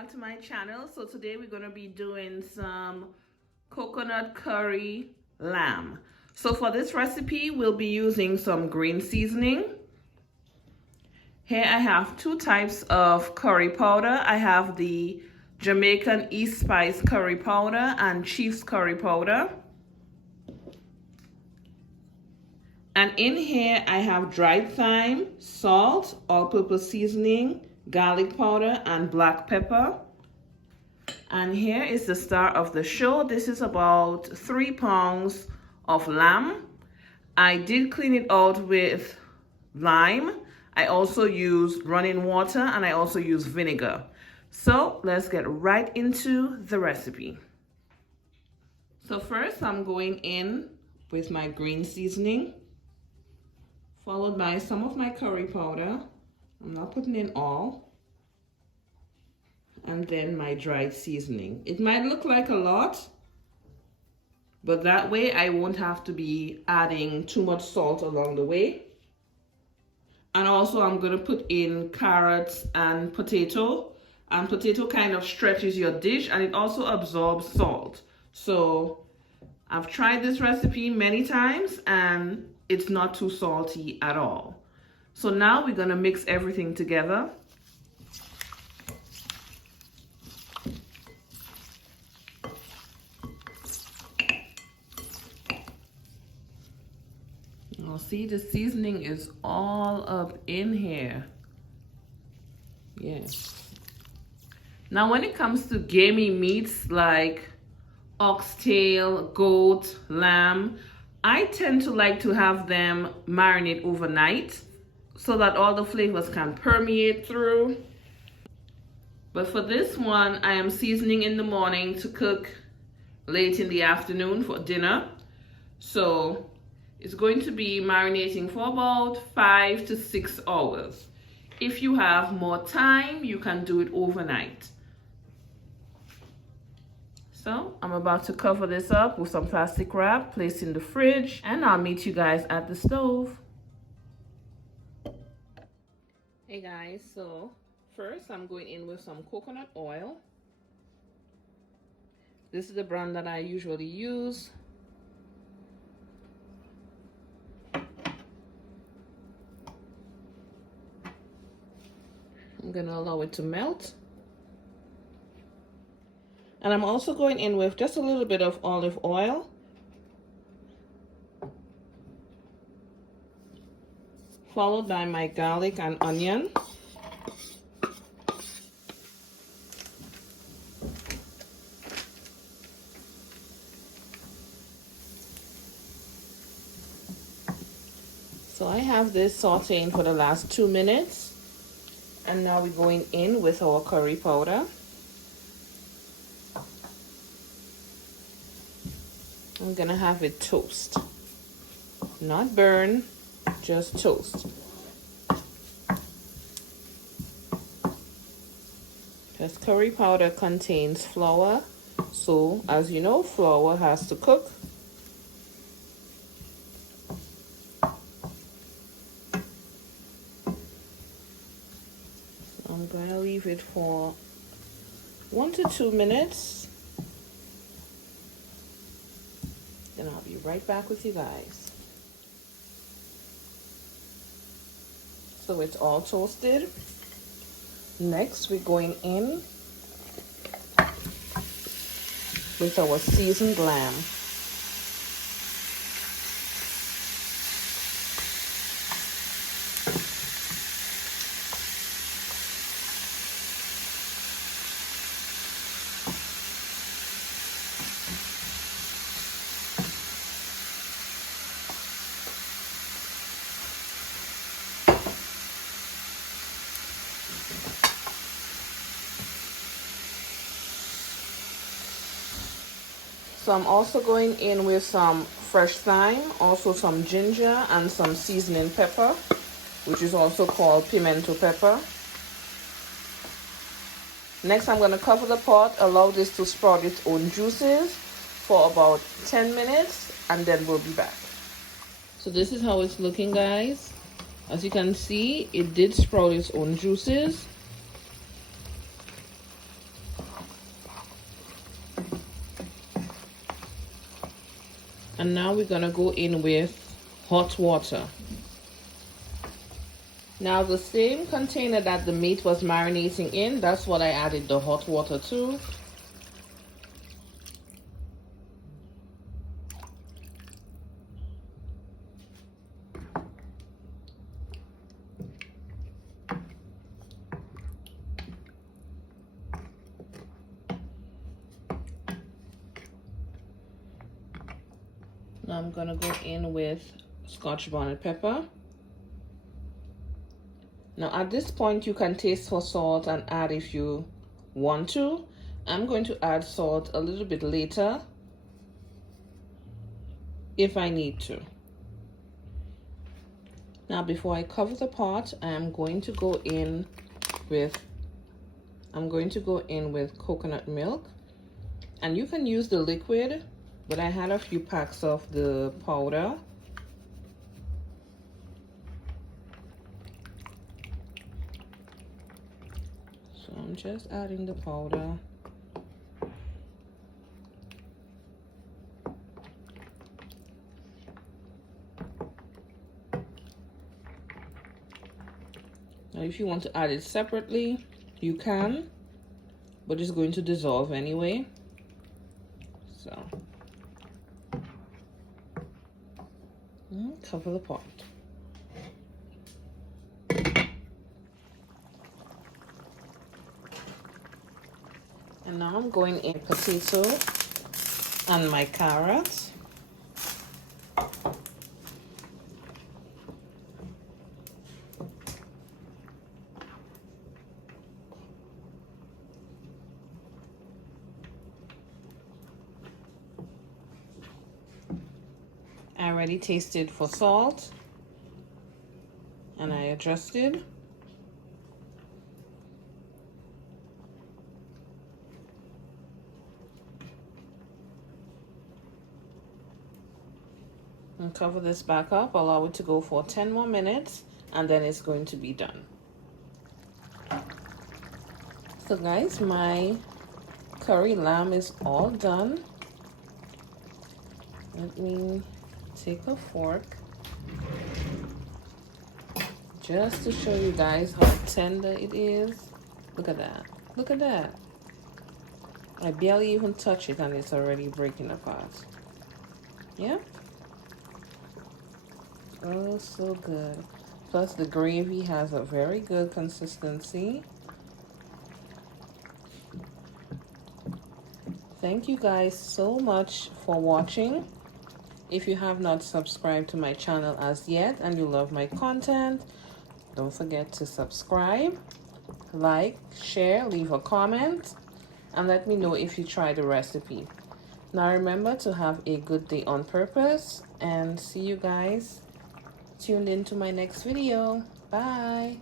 back to my channel. So today we're going to be doing some coconut curry lamb. So for this recipe we'll be using some green seasoning. Here I have two types of curry powder. I have the Jamaican East Spice curry powder and Chief's curry powder. And in here I have dried thyme, salt, all-purpose seasoning, garlic powder, and black pepper. And here is the star of the show. This is about 3 pounds of lamb. I did clean it out with lime. I also used running water and I also used vinegar. So let's get right into the recipe. So first I'm going in with my green seasoning, followed by some of my curry powder. I'm not putting in all. And then my dried seasoning. It might look like a lot, but that way I won't have to be adding too much salt along the way. And also I'm going to put in carrots and potato. And potato kind of stretches your dish and it also absorbs salt. So I've tried this recipe many times and it's not too salty at all. So now we're going to mix everything together. You'll see the seasoning is all up in here. Yes. Now when it comes to gamey meats like oxtail, goat, lamb, I tend to like to have them marinate overnight so that all the flavors can permeate through. But for this one, I am seasoning in the morning to cook late in the afternoon for dinner. So it's going to be marinating for about 5 to 6 hours. If you have more time, you can do it overnight. So I'm about to cover this up with some plastic wrap, place in the fridge, and I'll meet you guys at the stove. Hey guys, so first I'm going in with some coconut oil. This is the brand that I usually use. I'm gonna allow it to melt. And I'm also going in with just a little bit of olive oil. Followed by my garlic and onion. So I have this sauteing for the last 2 minutes. And now we're going in with our curry powder. I'm gonna have it toast, not burn, just toast. Because curry powder contains flour, so as you know, flour has to cook. I'm gonna leave it for 1 to 2 minutes. And I'll be right back with you guys. So it's all toasted. Next, we're going in with our seasoned lamb. So I'm also going in with some fresh thyme, also some ginger and some seasoning pepper, which is also called pimento pepper. Next, I'm going to cover the pot, allow this to sprout its own juices for about 10 minutes, and then we'll be back. So this is how it's looking, guys. As you can see, it did sprout its own juices. And now we're gonna go in with hot water. Now the same container that the meat was marinating in, that's what I added the hot water to. Now I'm gonna go in with Scotch bonnet pepper. Now at this point you can taste for salt and add if you want to. I'm going to add salt a little bit later if I need to. Now before I cover the pot, I'm going to go in with coconut milk, and you can use the liquid, but I had a few packs of the powder. So I'm just adding the powder. Now if you want to add it separately, you can, but it's going to dissolve anyway. So cover the pot. And now I'm going in potato and my carrots. I already tasted for salt and I adjusted. And cover this back up, allow it to go for 10 more minutes, and then it's going to be done. So guys, my curry lamb is all done. Let me take a fork just to show you guys how tender it is. Look at that. Look at that. I barely even touch it and it's already breaking apart. Yeah. Oh, so good. Plus the gravy has a very good consistency. Thank you guys so much for watching. If you have not subscribed to my channel as yet and you love my content, don't forget to subscribe, like, share, leave a comment, and let me know if you try the recipe. Now remember to have a good day on purpose, and see you guys tuned into my next video. Bye.